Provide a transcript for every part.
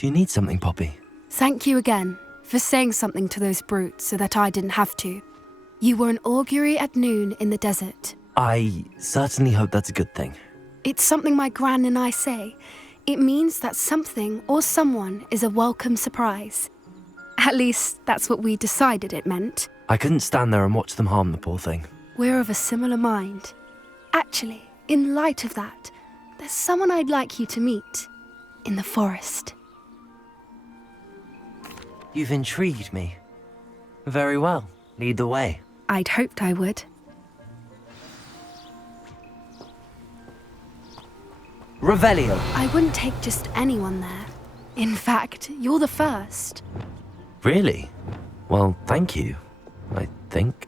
Do you need something, Poppy? Thank you again for saying something to those brutes so that I didn't have to. You were an augury at noon in the desert. I certainly hope that's a good thing. It's something my gran and I say. It means that something or someone is a welcome surprise. At least, that's what we decided it meant. I couldn't stand there and watch them harm the poor thing. We're of a similar mind. Actually, in light of that, there's someone I'd like you to meet. In the forest. You've intrigued me. Very well. Lead the way. I'd hoped I would. Revelio! I wouldn't take just anyone there. In fact, you're the first. Really? Well, thank you, I think.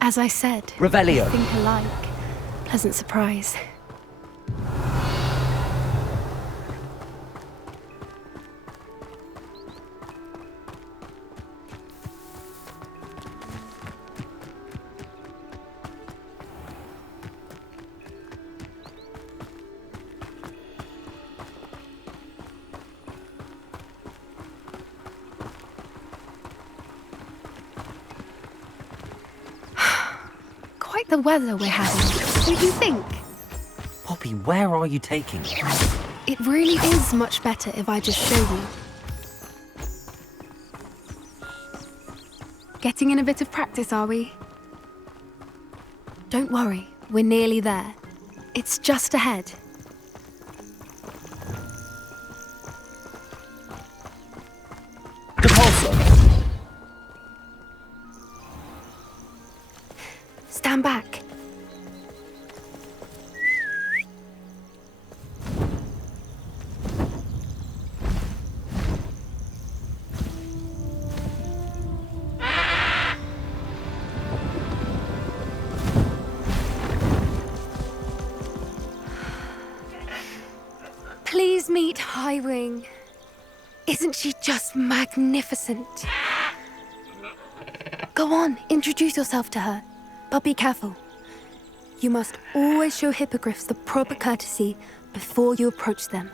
As I said, Revelio! think alike. Pleasant surprise. Quite the weather we're having. What do you think? Poppy, where are you taking me? It really is much better if I just show you. Getting in a bit of practice, are we? Don't worry, we're nearly there. It's just ahead. Stand back. Please meet Highwing. Isn't she just magnificent? Go on, introduce yourself to her. But be careful. You must always show hippogriffs the proper courtesy before you approach them.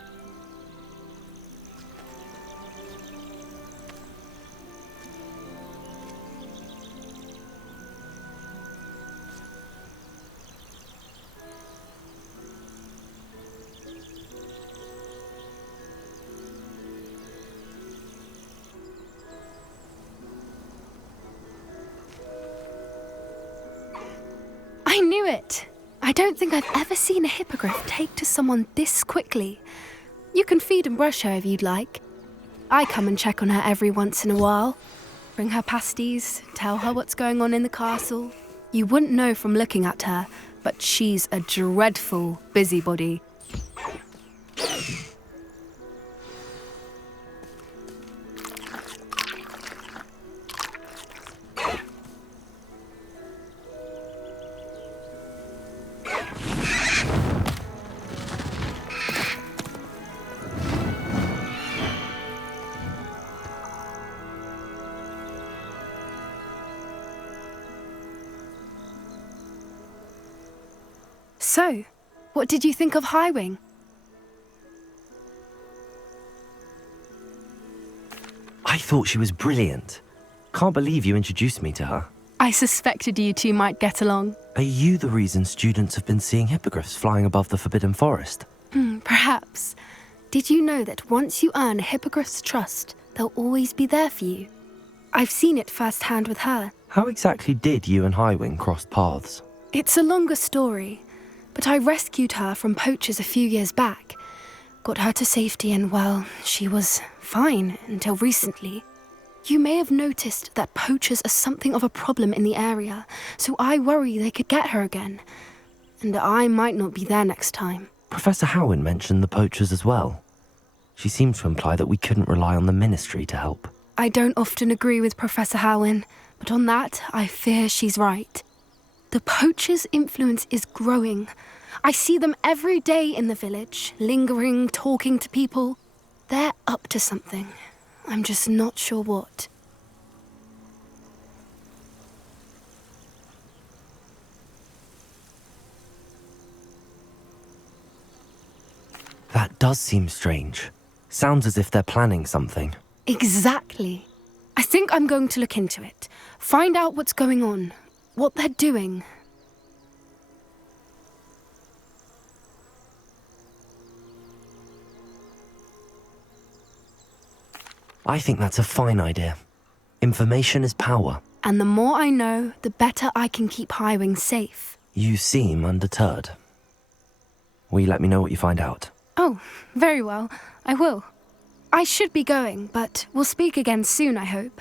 I knew it! I don't think I've ever seen a hippogriff take to someone this quickly. You can feed and brush her if you'd like. I come and check on her every once in a while. Bring her pasties, tell her what's going on in the castle. You wouldn't know from looking at her, but she's a dreadful busybody. So, what did you think of Highwing? I thought she was brilliant. Can't believe you introduced me to her. I suspected you two might get along. Are you the reason students have been seeing hippogriffs flying above the Forbidden Forest? Perhaps. Did you know that once you earn a hippogriff's trust, they'll always be there for you? I've seen it firsthand with her. How exactly did you and Highwing cross paths? It's a longer story, but I rescued her from poachers a few years back. Got her to safety and, well, she was fine until recently. You may have noticed that poachers are something of a problem in the area, so I worry they could get her again. And I might not be there next time. Professor Howen mentioned the poachers as well. She seemed to imply that we couldn't rely on the ministry to help. I don't often agree with Professor Howen, but on that, I fear she's right. The poachers' influence is growing. I see them every day in the village, lingering, talking to people. They're up to something. I'm just not sure what. That does seem strange. Sounds as if they're planning something. Exactly. I think I'm going to look into it. Find out what's going on, what they're doing. I think that's a fine idea. Information is power. And the more I know, the better I can keep Highwing safe. You seem undeterred. Will you let me know what you find out? Oh, very well. I will. I should be going, but we'll speak again soon, I hope.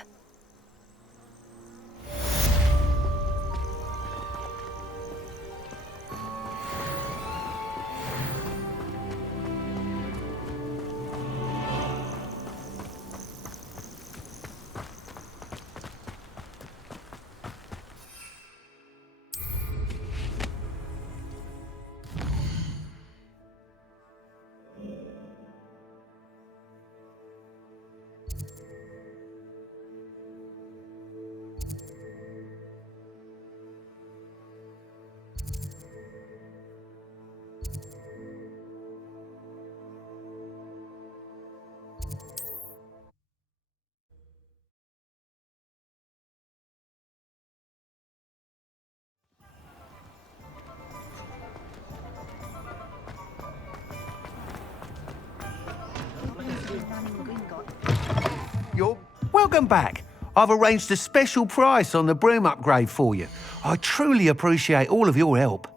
You're welcome back. I've arranged a special price on the broom upgrade for you. I truly appreciate all of your help.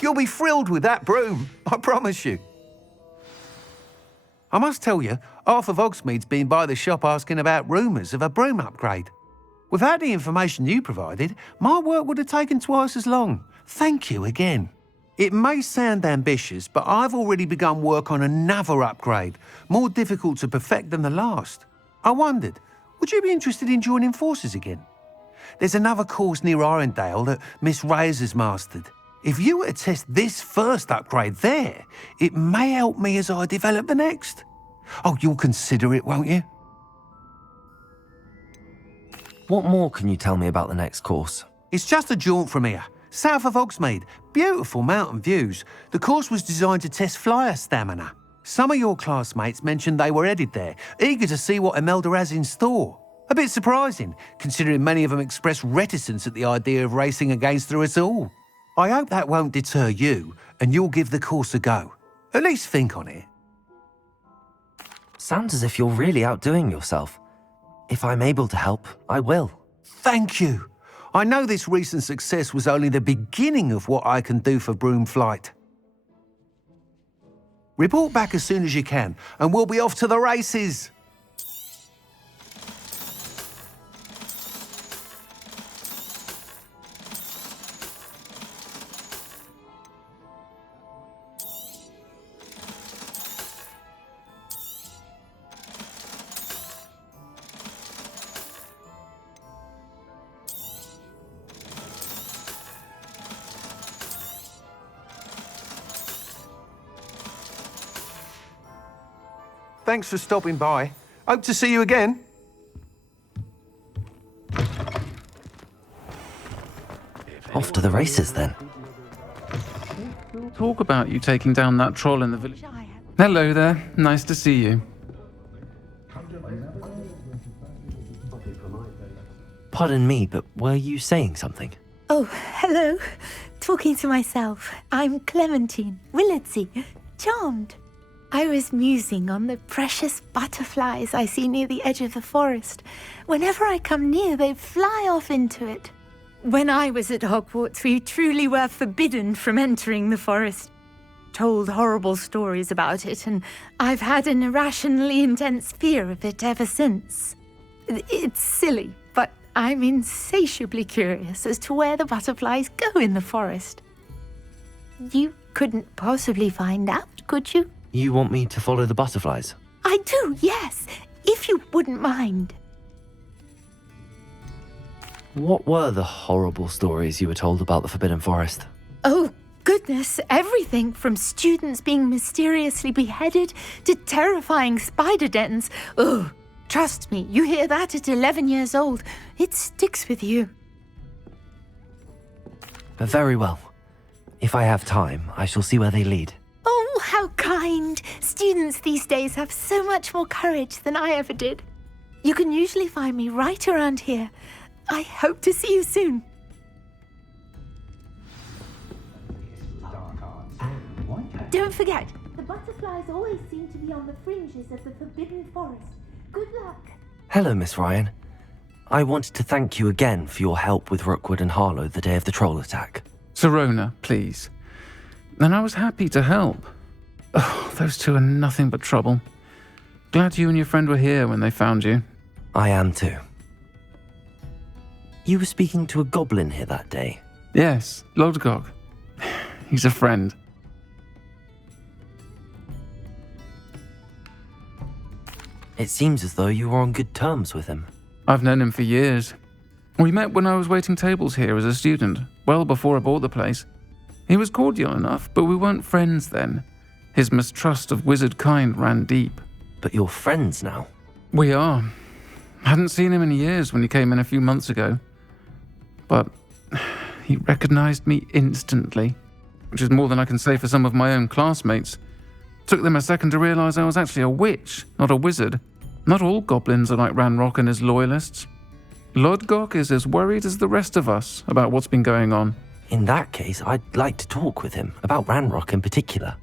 You'll be thrilled with that broom, I promise you. I must tell you, half of Hogsmeade's been by the shop asking about rumours of a broom upgrade. Without the information you provided, my work would have taken twice as long. Thank you again. It may sound ambitious, but I've already begun work on another upgrade, more difficult to perfect than the last. I wondered, would you be interested in joining forces again? There's another course near Arendelle that Miss Reyes has mastered. If you were to test this first upgrade there, it may help me as I develop the next. Oh, you'll consider it, won't you? What more can you tell me about the next course? It's just a jaunt from here, south of Hogsmeade. Beautiful mountain views. The course was designed to test flyer stamina. Some of your classmates mentioned they were headed there, eager to see what Imelda has in store. A bit surprising, considering many of them expressed reticence at the idea of racing against her at all. I hope that won't deter you, and you'll give the course a go. At least think on it. Sounds as if you're really outdoing yourself. If I'm able to help, I will. Thank you. I know this recent success was only the beginning of what I can do for broom flight. Report back as soon as you can, and we'll be off to the races. Thanks for stopping by. Hope to see you again. Off to the races then. Talk about you taking down that troll in the village. Hello there, nice to see you. Pardon me, but were you saying something? Oh, hello. Talking to myself. I'm Clementine Willardsey. Charmed. I was musing on the precious butterflies I see near the edge of the forest. Whenever I come near, they fly off into it. When I was at Hogwarts, we truly were forbidden from entering the forest. Told horrible stories about it, and I've had an irrationally intense fear of it ever since. It's silly, but I'm insatiably curious as to where the butterflies go in the forest. You couldn't possibly find out, could you? You want me to follow the butterflies? I do, yes, if you wouldn't mind. What were the horrible stories you were told about the Forbidden Forest? Oh, goodness, everything from students being mysteriously beheaded to terrifying spider dens. Oh, trust me, you hear that at 11 years old, it sticks with you. Very well. If I have time, I shall see where they lead. Oh, Oh, how kind! Students these days have so much more courage than I ever did. You can usually find me right around here. I hope to see you soon. Don't forget, the butterflies always seem to be on the fringes of the Forbidden Forest. Good luck. Hello, Miss Ryan. I wanted to thank you again for your help with Rookwood and Harlow the day of the troll attack. Sirona, please. And I was happy to help. Oh, those two are nothing but trouble. Glad you and your friend were here when they found you. I am too. You were speaking to a goblin here that day. Yes, Lodgok. He's a friend. It seems as though you were on good terms with him. I've known him for years. We met when I was waiting tables here as a student, well before I bought the place. He was cordial enough, but we weren't friends then. His mistrust of wizard kind ran deep. But you're friends now. We are. Hadn't seen him in years when he came in a few months ago. But he recognized me instantly, which is more than I can say for some of my own classmates. Took them a second to realize I was actually a witch, not a wizard. Not all goblins are like Ranrock and his loyalists. Lodgok is as worried as the rest of us about what's been going on. In that case, I'd like to talk with him, about Ranrock in particular.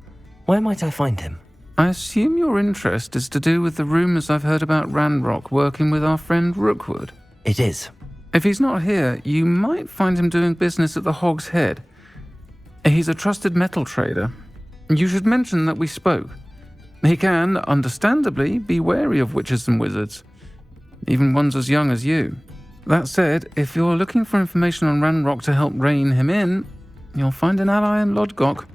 Where might I find him? I assume your interest is to do with the rumors I've heard about Ranrock working with our friend Rookwood. It is. If he's not here, you might find him doing business at the Hog's Head. He's a trusted metal trader. You should mention that we spoke. He can, understandably, be wary of witches and wizards, even ones as young as you. That said, if you're looking for information on Ranrock to help rein him in, you'll find an ally in Lodgok.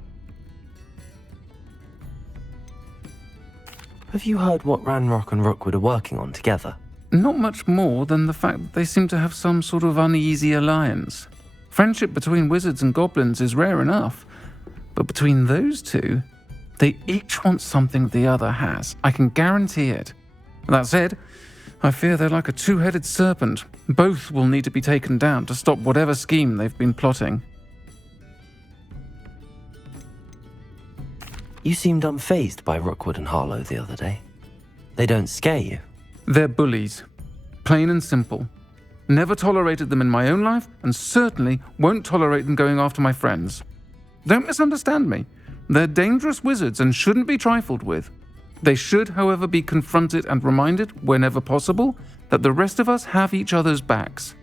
Have you heard what Ranrock and Rookwood are working on together? Not much more than the fact that they seem to have some sort of uneasy alliance. Friendship between wizards and goblins is rare enough, but between those two, they each want something the other has. I can guarantee it. That said, I fear they're like a two-headed serpent. Both will need to be taken down to stop whatever scheme they've been plotting. You seemed unfazed by Rookwood and Harlow the other day. They don't scare you. They're bullies. Plain and simple. Never tolerated them in my own life, and certainly won't tolerate them going after my friends. Don't misunderstand me. They're dangerous wizards and shouldn't be trifled with. They should, however, be confronted and reminded, whenever possible, that the rest of us have each other's backs.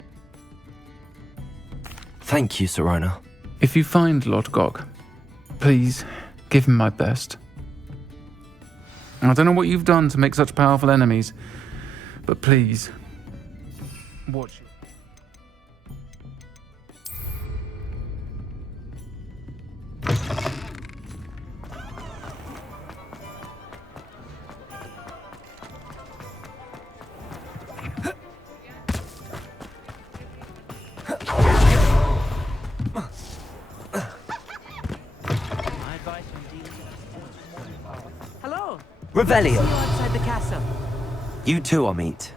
Thank you, Sirona. If you find Lodgok, please give him my best. I don't know what you've done to make such powerful enemies, but please, watch it. Hello. Revelio! See you outside the castle. You too, Amit.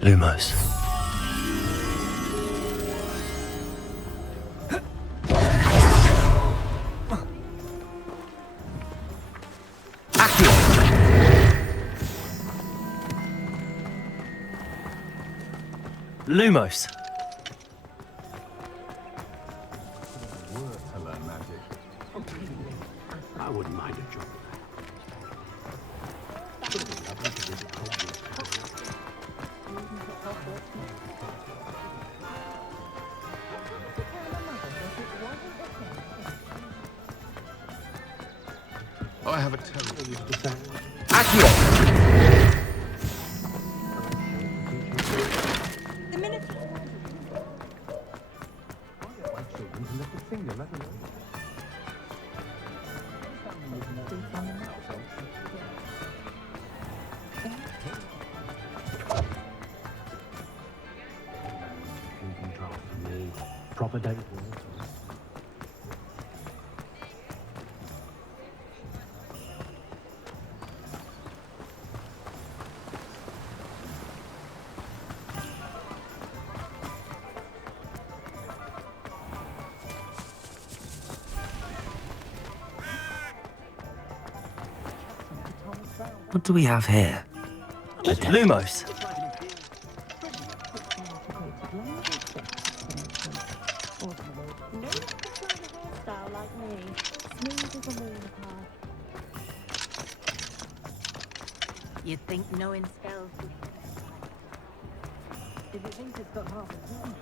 Lumos. Lumos. I wouldn't mind a job. I have a terrible use to say. The minute. Proper date. What do we have here? Lumos! You'd think knowing spells would... If you think it's got half a time.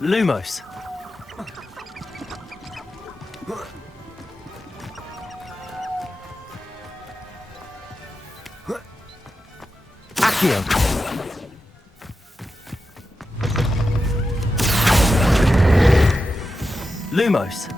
Lumos! Accio! Lumos!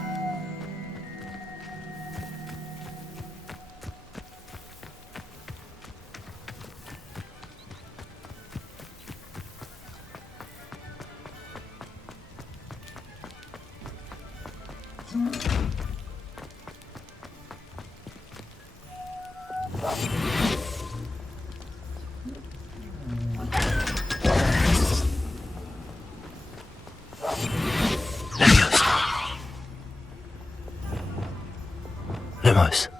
Lumos.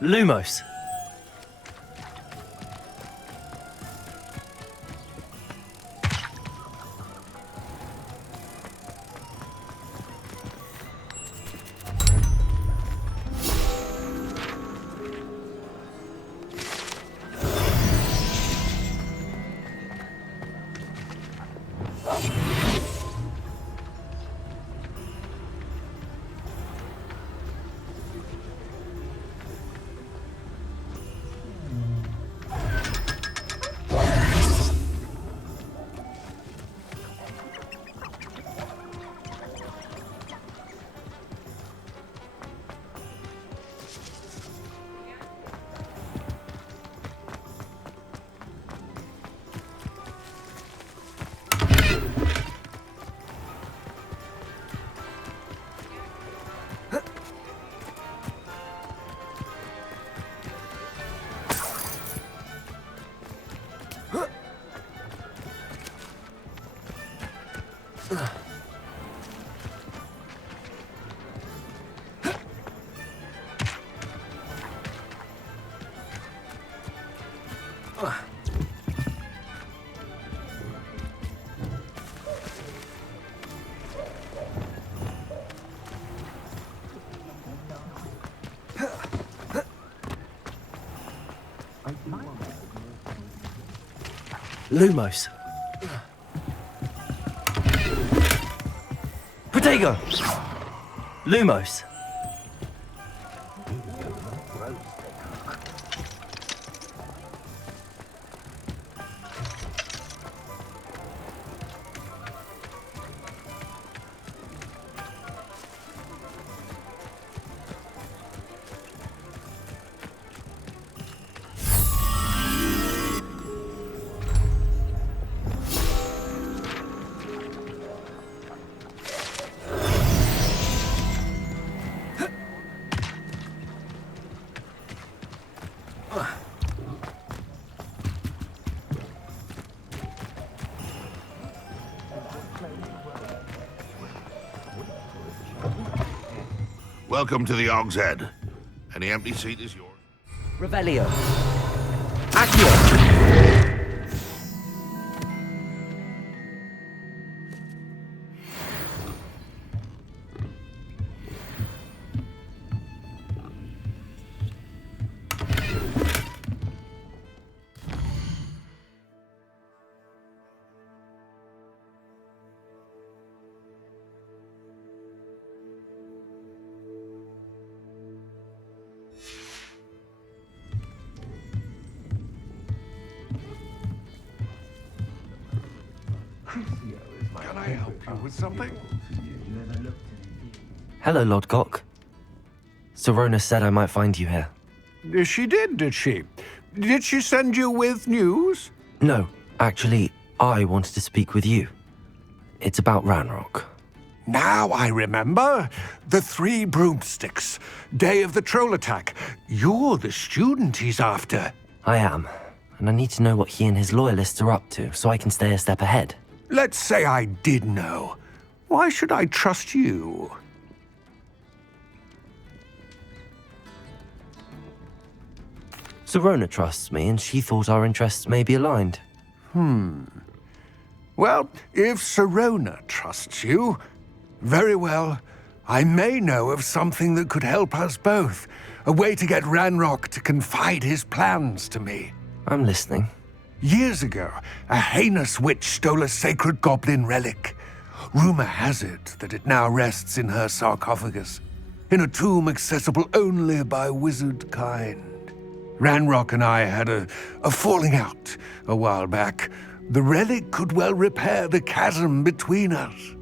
Lumos. Lumos. Protego! Lumos! Welcome to the Og's Head. Any empty seat is yours. Revelio. Accio! Can I help you with something? Hello, Lord Gok. Sorona said I might find you here. She did she? Did she send you with news? No, actually, I wanted to speak with you. It's about Ranrock. Now I remember. The 3 broomsticks. Day of the troll attack. You're the student he's after. I am, and I need to know what he and his loyalists are up to so I can stay a step ahead. Let's say I did know. Why should I trust you? Sorona trusts me, and she thought our interests may be aligned. Well, if Sorona trusts you, very well. I may know of something that could help us both. A way to get Ranrock to confide his plans to me. I'm listening. Years ago, a heinous witch stole a sacred goblin relic. Rumor has it that it now rests in her sarcophagus, in a tomb accessible only by wizard kind. Ranrock and I had a falling out a while back. The relic could well repair the chasm between us.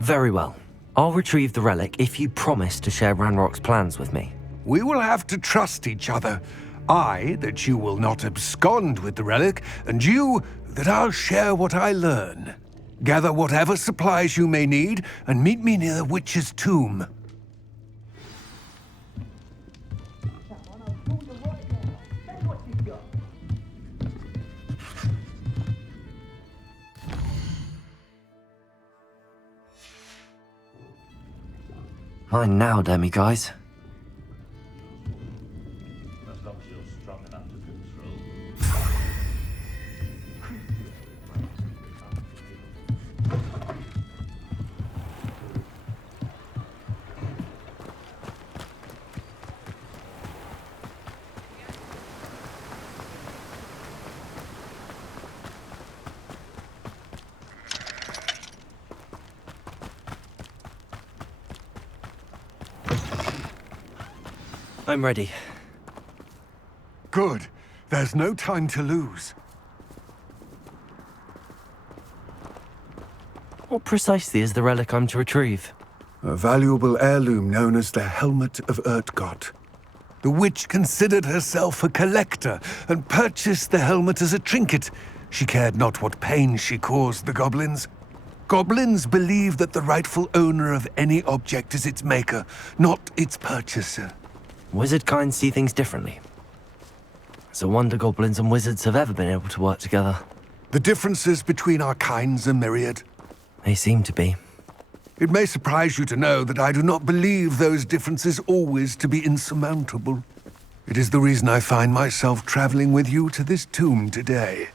Very well. I'll retrieve the relic if you promise to share Ranrock's plans with me. We will have to trust each other. I, that you will not abscond with the relic, and you, that I'll share what I learn. Gather whatever supplies you may need, and meet me near the witch's tomb. Mine now, demi-guys. I'm ready. Good. There's no time to lose. What precisely is the relic I'm to retrieve? A valuable heirloom known as the Helmet of Urtgott. The witch considered herself a collector and purchased the helmet as a trinket. She cared not what pain she caused the goblins. Goblins believe that the rightful owner of any object is its maker, not its purchaser. Wizard kind see things differently. It's a wonder goblins and wizards have ever been able to work together. The differences between our kinds are myriad. They seem to be. It may surprise you to know that I do not believe those differences always to be insurmountable. It is the reason I find myself traveling with you to this tomb today.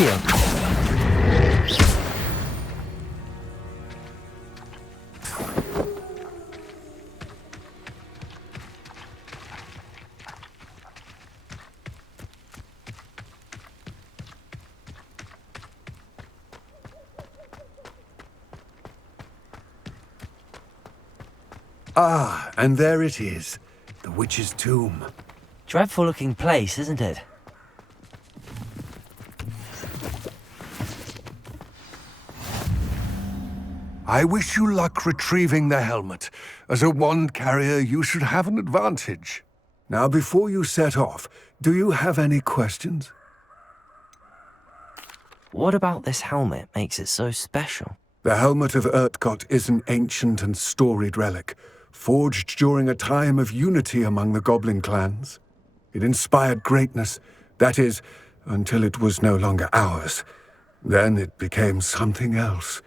Accio! Ah, and there it is. The witch's tomb. Dreadful looking place, isn't it? I wish you luck retrieving the helmet. As a wand carrier, you should have an advantage. Now, before you set off, do you have any questions? What about this helmet makes it so special? The helmet of Urtkot is an ancient and storied relic, forged during a time of unity among the goblin clans. It inspired greatness, that is, until it was no longer ours. Then it became something else.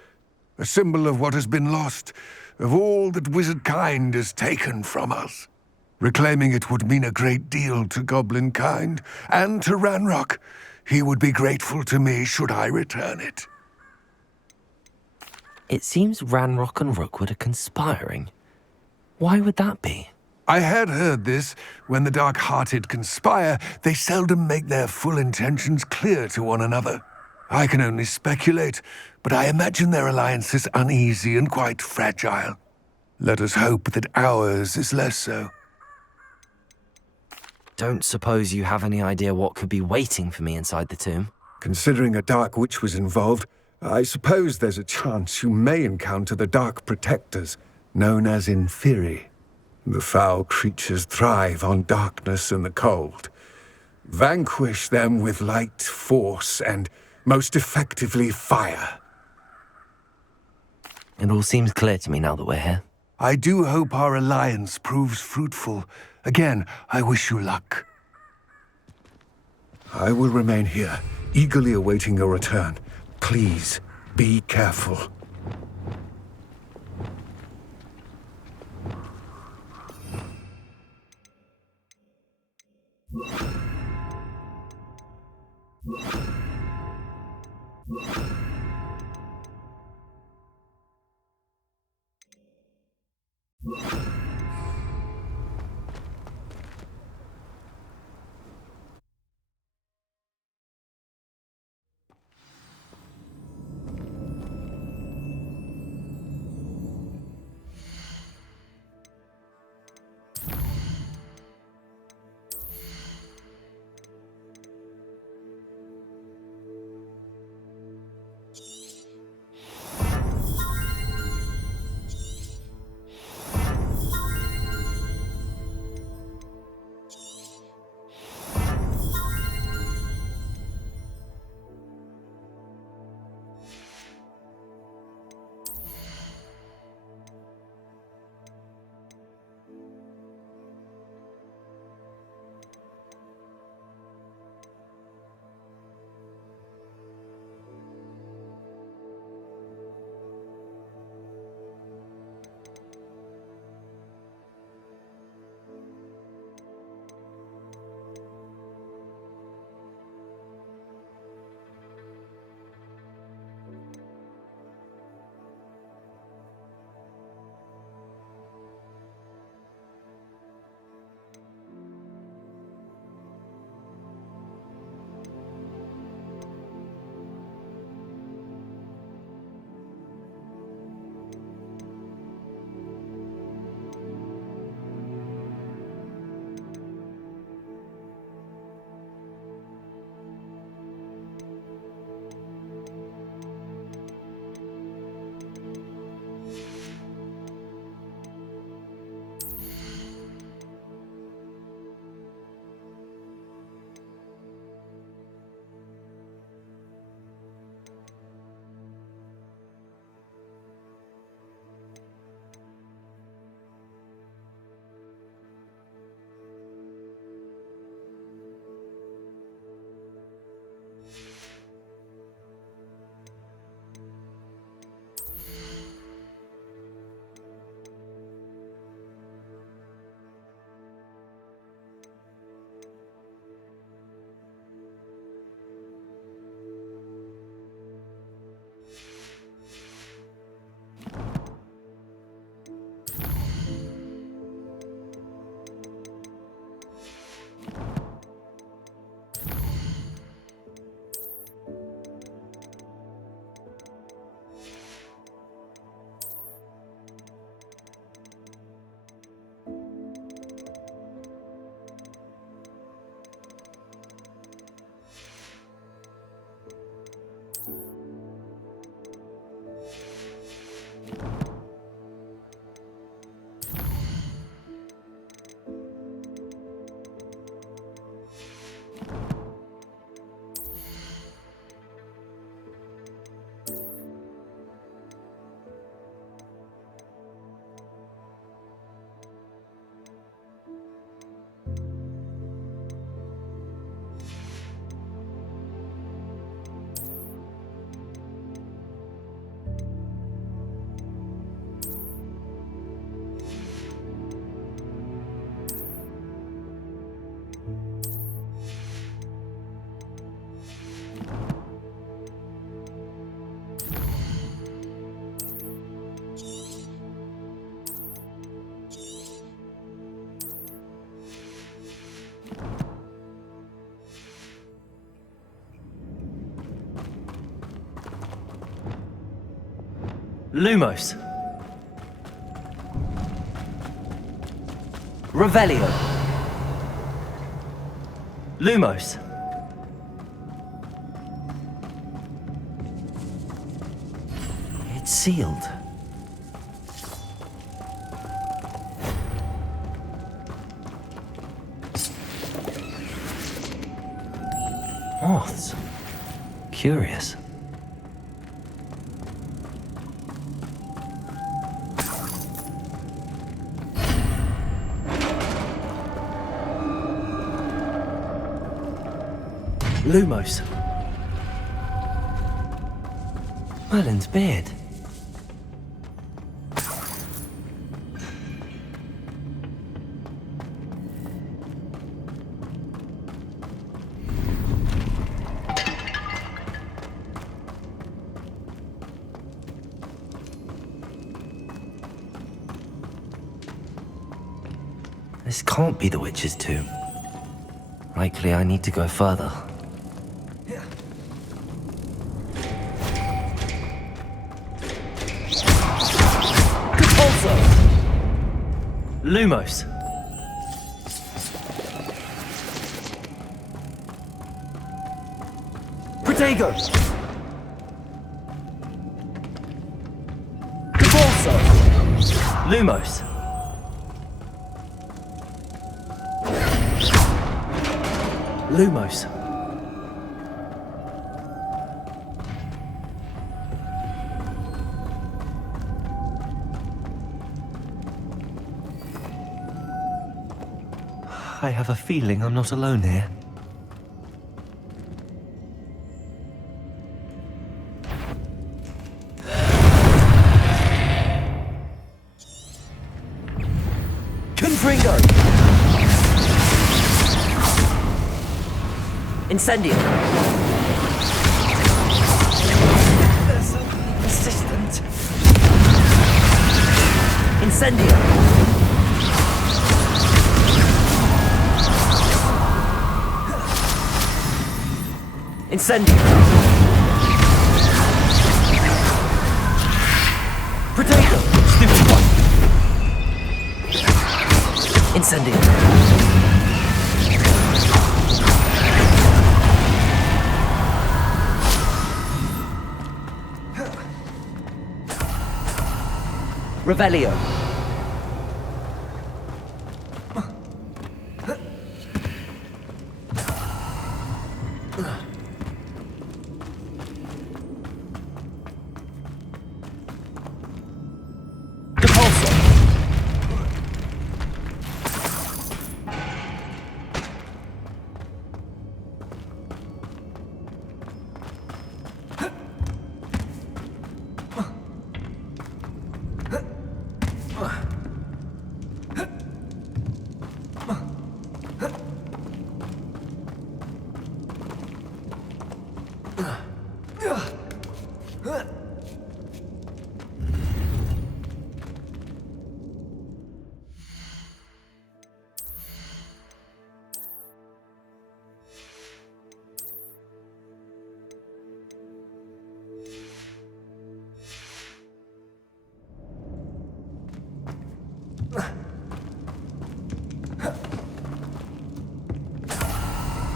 A symbol of what has been lost, of all that wizard kind has taken from us. Reclaiming it would mean a great deal to goblin kind, and to Ranrock. He would be grateful to me should I return it. It seems Ranrock and Rookwood are conspiring. Why would that be? I had heard this. When the dark-hearted conspire, they seldom make their full intentions clear to one another. I can only speculate, but I imagine their alliance is uneasy and quite fragile. Let us hope that ours is less so. Don't suppose you have any idea what could be waiting for me inside the tomb? Considering a dark witch was involved, I suppose there's a chance you may encounter the Dark Protectors, known as Inferi. The foul creatures thrive on darkness and the cold. Vanquish them with light, force, and most effectively fire. It all seems clear to me now that we're here. I do hope our alliance proves fruitful. Again, I wish you luck. I will remain here, eagerly awaiting your return. Please, be careful. Lumos. Revelio. Lumos. It's sealed. Moths. Curious. Lumos. Merlin's beard. This can't be the witch's tomb. Likely I need to go further. Also, Lumos. Protego. Cabalso. Lumos. Lumos. I have a feeling I'm not alone here. Confringo! Incendio! They're so persistent. Incendio! Incendio! Protego! Stupid one! Incendio! Revelio!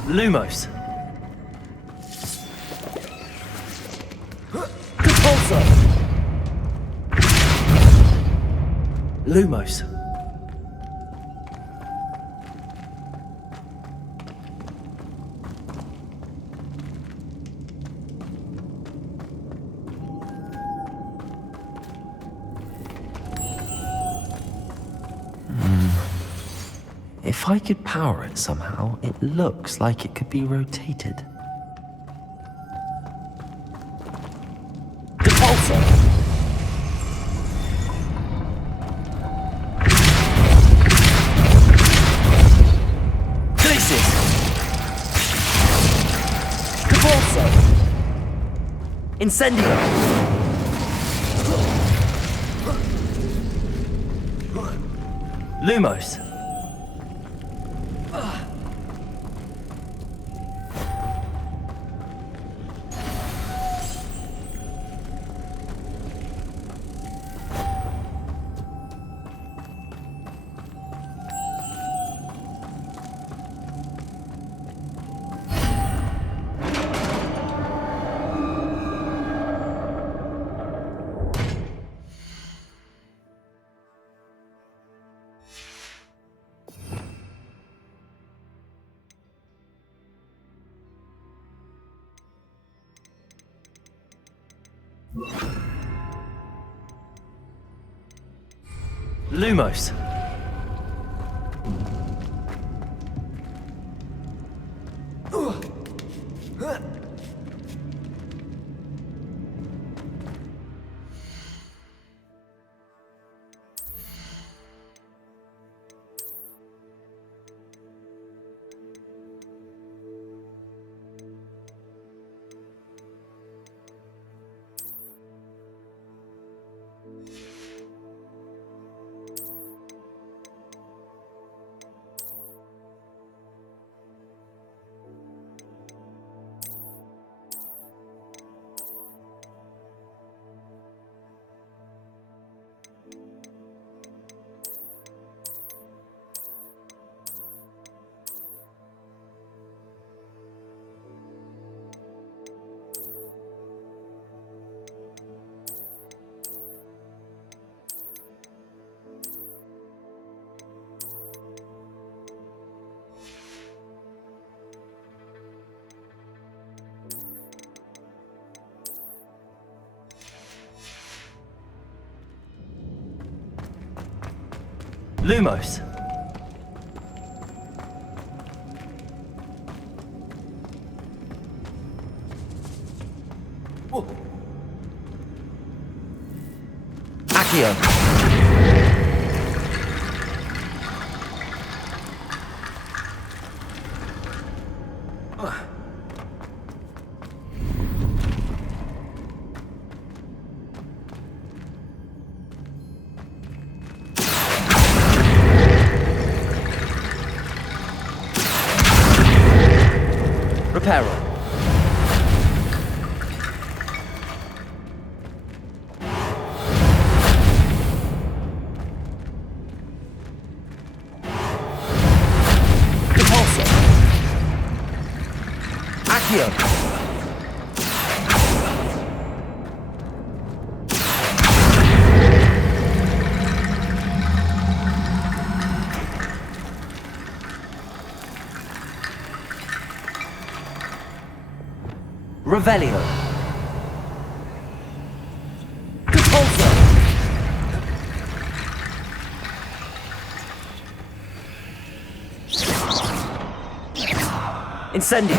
Lumos. Compulso. Lumos. If I could power it somehow, it looks like it could be rotated. Depulso! Glacis! Depulso! Incendio! Lumos! Lumos. Lumos. Accio. Reparo. Repulsor. Accio. Revelio. Repulsor. Incendio.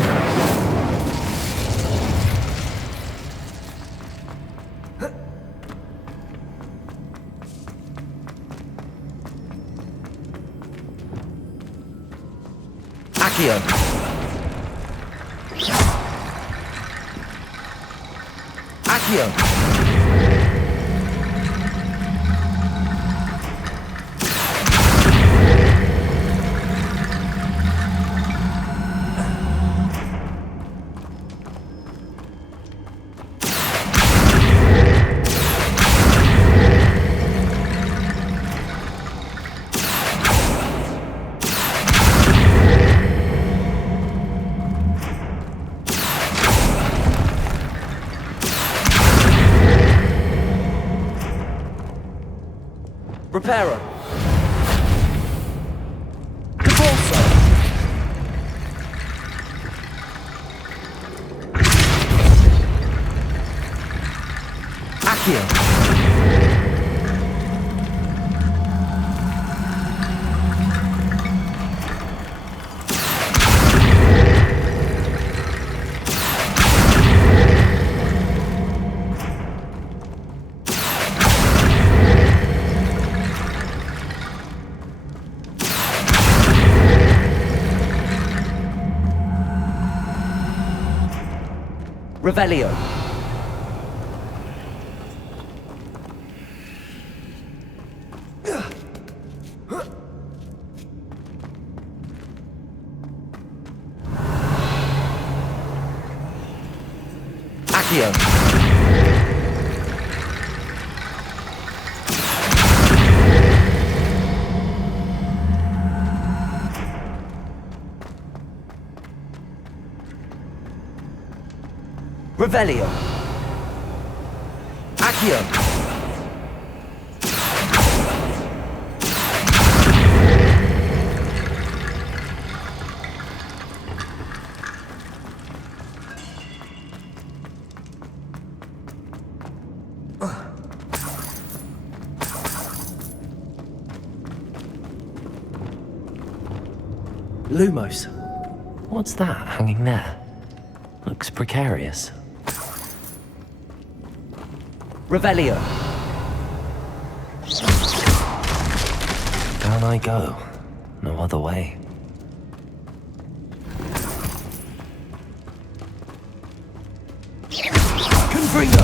Accio. Accio. Reparo. Repulsor. Accio. Revelio. Accio. Revelio. Accio. Lumos. What's that hanging there? Looks precarious. Revelio. Down I go. No other way. Confringo.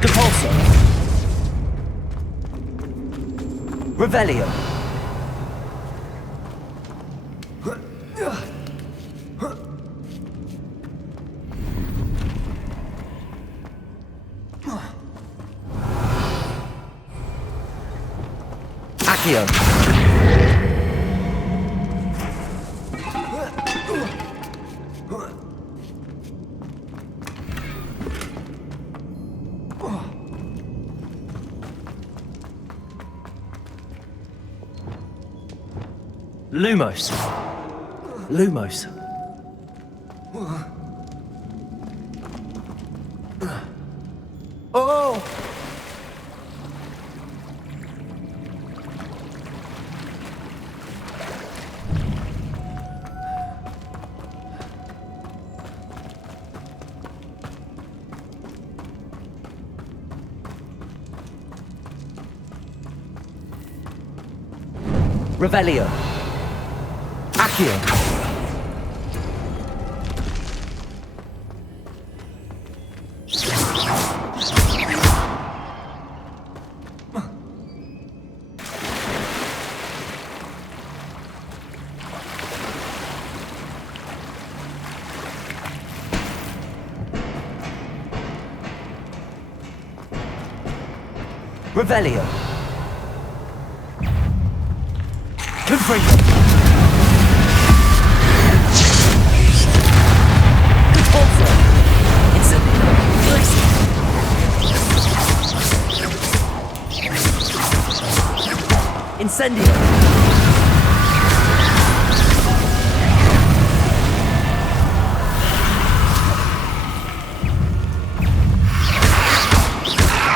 Depulso. Revelio. Accio. Lumos. Lumos. Oh! Revelio. Accio. Revelio. Confringo. Depulso. Incendio.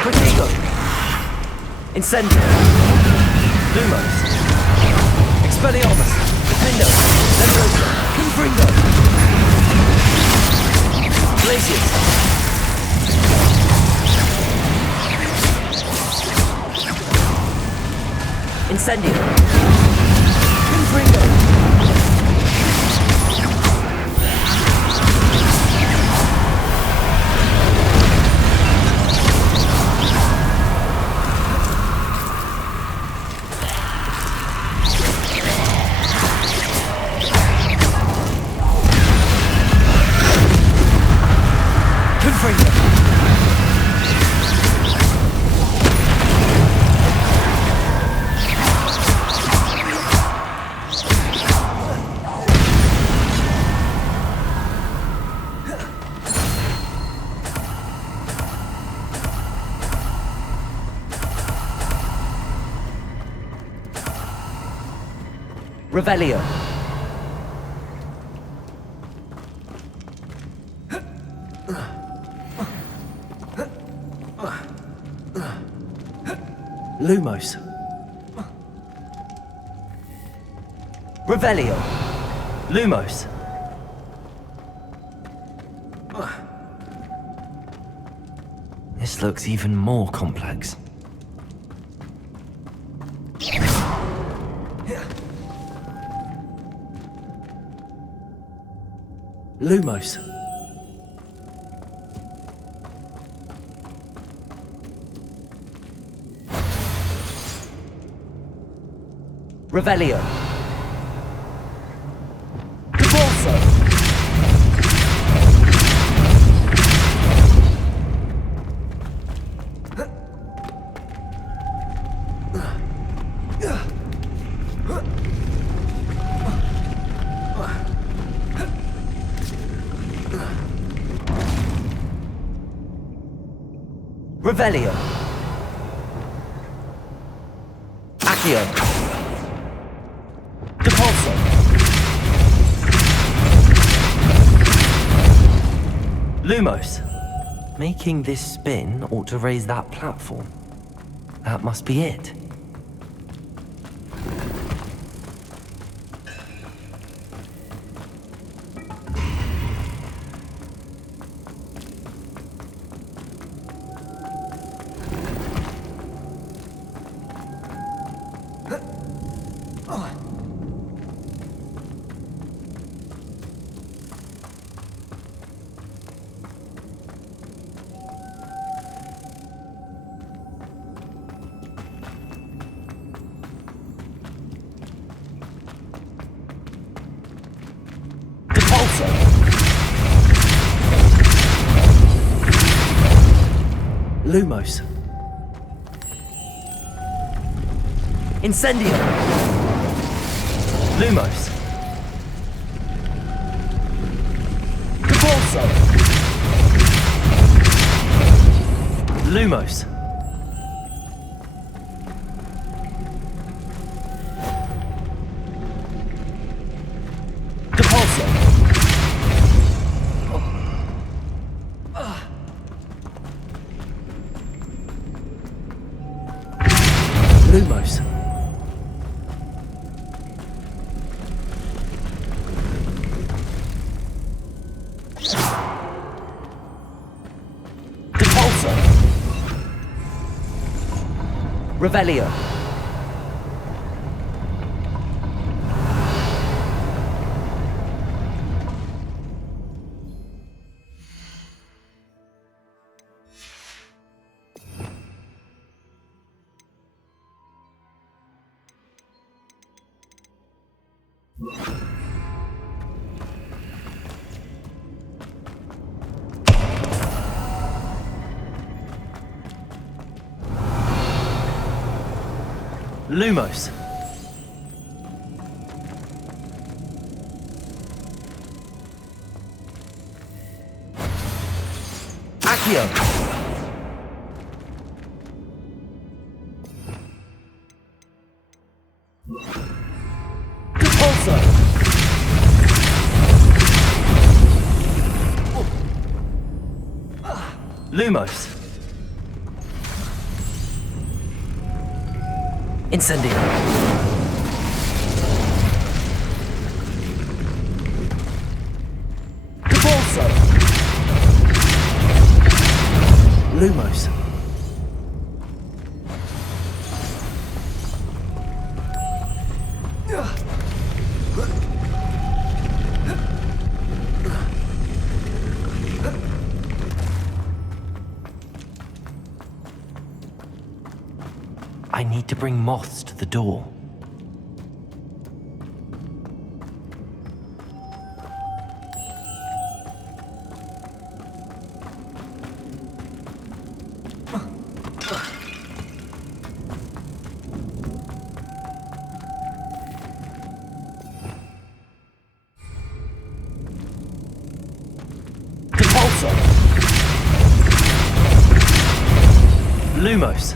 Protego. Incendio. Lumos. Expelliarmus. Defendo. Leviosa. Confringo. Glacius. Incendio. Confringo. Confringo. Revelio. Lumos. Revelio. Lumos. This looks even more complex. Lumos. Revelio. Depulso. Revelio. Accio. Depulso. Lumos. Making this spin ought to raise that platform. That must be it. Lumos. Incendio. Lumos. Repulso. Lumos. Repulso. Lumos. Repulso. Revelio. Lumos. Accio. Repulso. Lumos. Incendio. Repulso. Lumos. I need to bring moths to the door. Repulso. Lumos.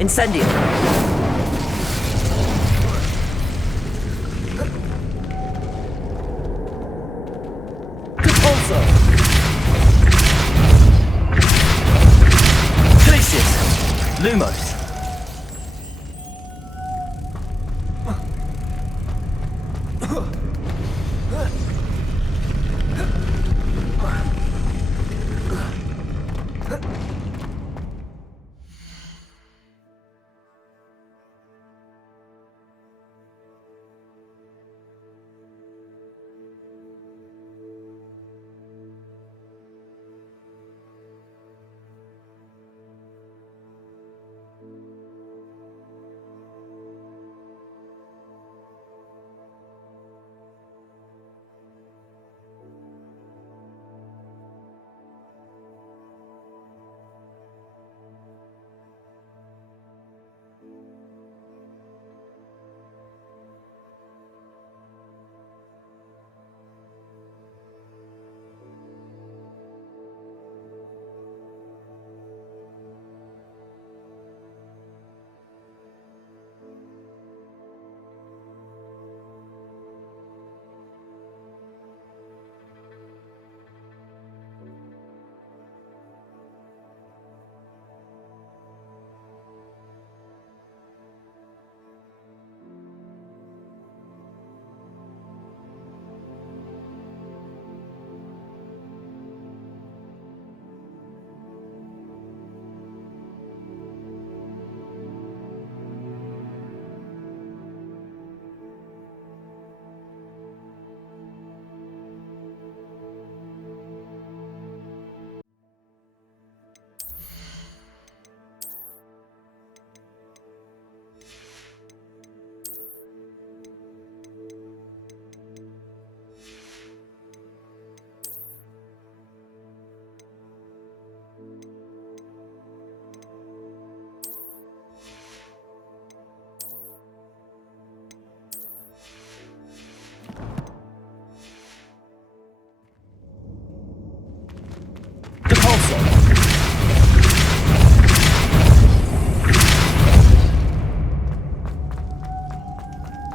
Incendio. Repulso. Glacius. Lumos.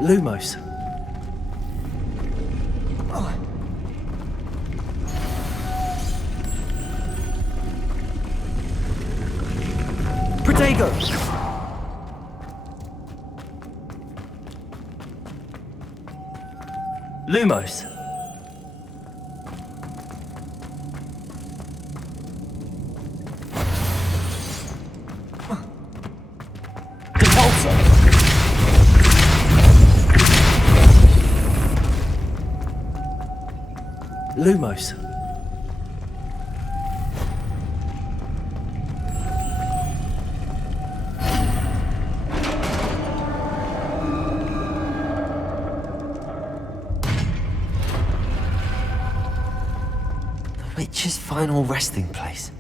Lumos. Protego! Lumos. Repulsor. Lumos. The witch's final resting place.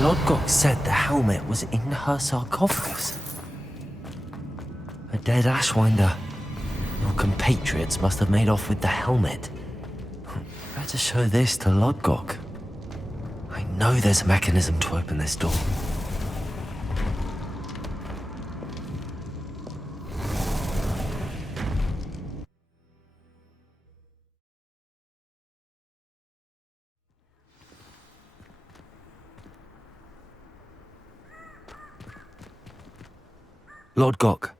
Lodgok said the helmet was in her sarcophagus. A dead Ashwinder. Your compatriots must have made off with the helmet. Better show this to Lodgok. I know there's a mechanism to open this door. Lodgok,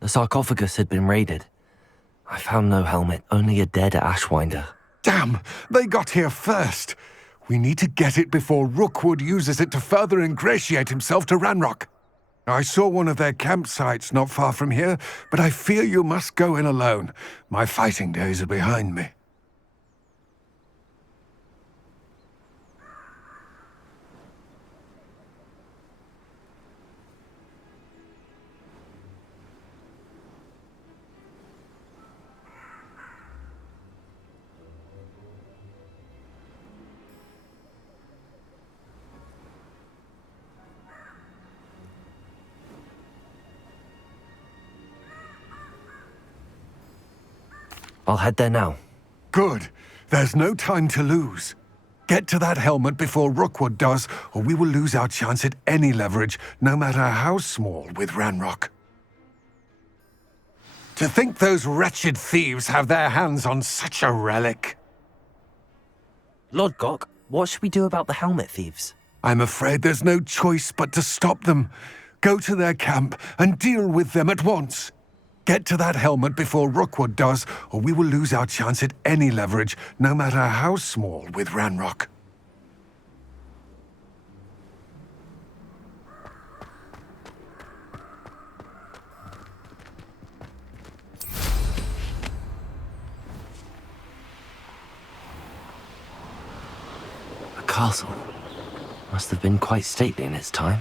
the sarcophagus had been raided. I found no helmet, only a dead Ashwinder. Damn! They got here first. We need to get it before Rookwood uses it to further ingratiate himself to Ranrock. I saw one of their campsites not far from here, but I fear you must go in alone. My fighting days are behind me. I'll head there now. Good. There's no time to lose. Get to that helmet before Rookwood does, or we will lose our chance at any leverage, no matter how small, with Ranrock. To think those wretched thieves have their hands on such a relic. Lodgok, what should we do about the helmet thieves? I'm afraid there's no choice but to stop them. Go to their camp and deal with them at once. Get to that helmet before Rookwood does, or we will lose our chance at any leverage, no matter how small, with Ranrock. A castle. Must have been quite stately in its time.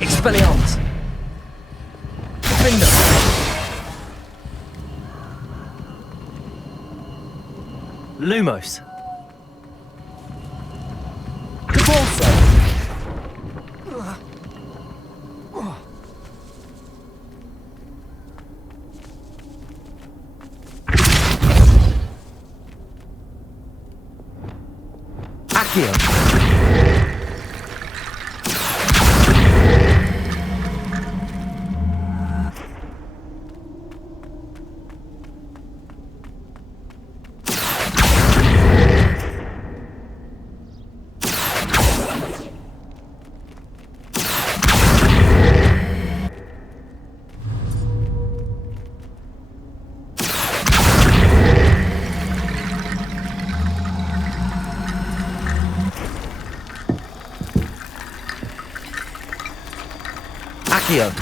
Expelliarmus. Finger. Lumos. Repulsor. Accio. Accio.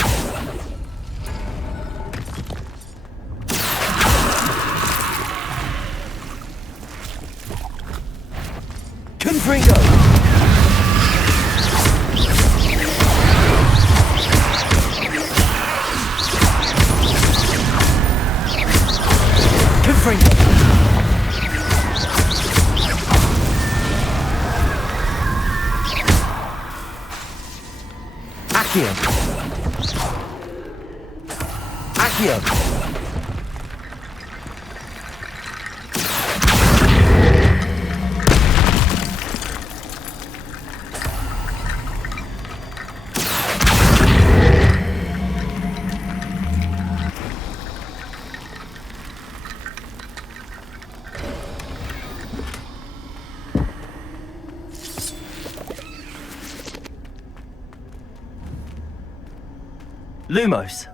Confringo. Confringo. Accio. Accio. Lumos.